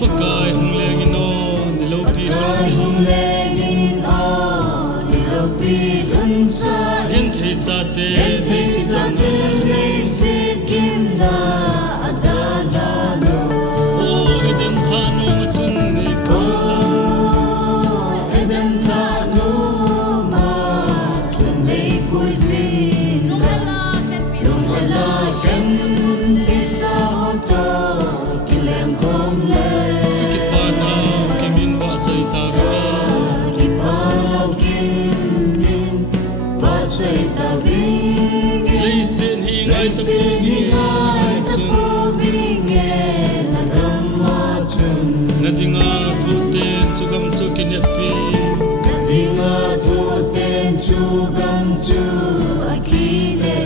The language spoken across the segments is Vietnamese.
pakai hung lengin o nilopi hunsa gen thei chate leisi jana leisit kimna adala no o eden thanu machun nei o eden thanu ma chun nei poisin lungala kan pisa hoto kileng khom le kipana kimin wa chai ta kipana kimin wa chai ta leisin hi ngai ta vinge na damma chun nadinga thu ten chugam chu kinepi nadinga thu ten chugam chu akine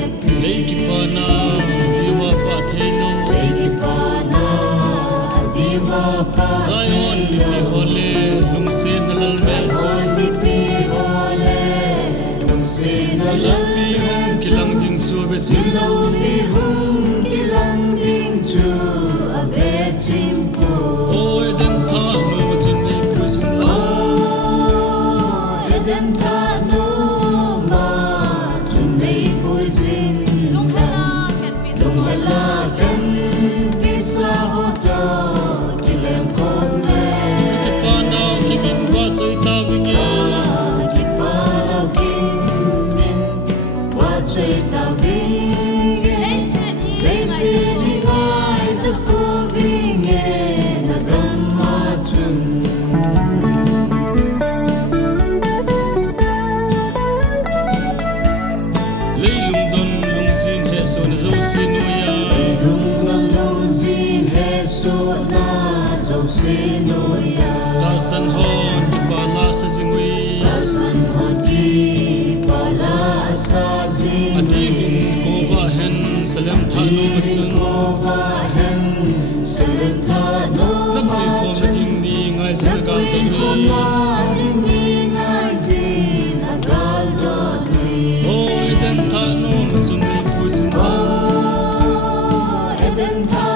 lei kipana diwa pa theino lei kipana diwa pa Zion pi hole lungse nalal mel so pi hole lungse nalal pi hum kilang ding chu be chim lo pi hum kilang ding chu ave chimpo oi den tha no machun nei pusin la eden tha no ma chun nei poisin lungala kan pisa hoto kileng khom le kipana kimin wa chai ta vinge kipana kimin wa chai ta vinge leisin hi ngai ta ko vinge na damma chun leilung don lungsin he so na zo sinuya lung zin he so na zo sinoya ta san hon kipala sa jingwi san hon ki pala sa zin adivin ko va hen salam thanu machun va hen salam tha no na pi ko na ding ni ngai sa ka ta ni ngai zin agal do oi den tha no machun nei pusin la eden tha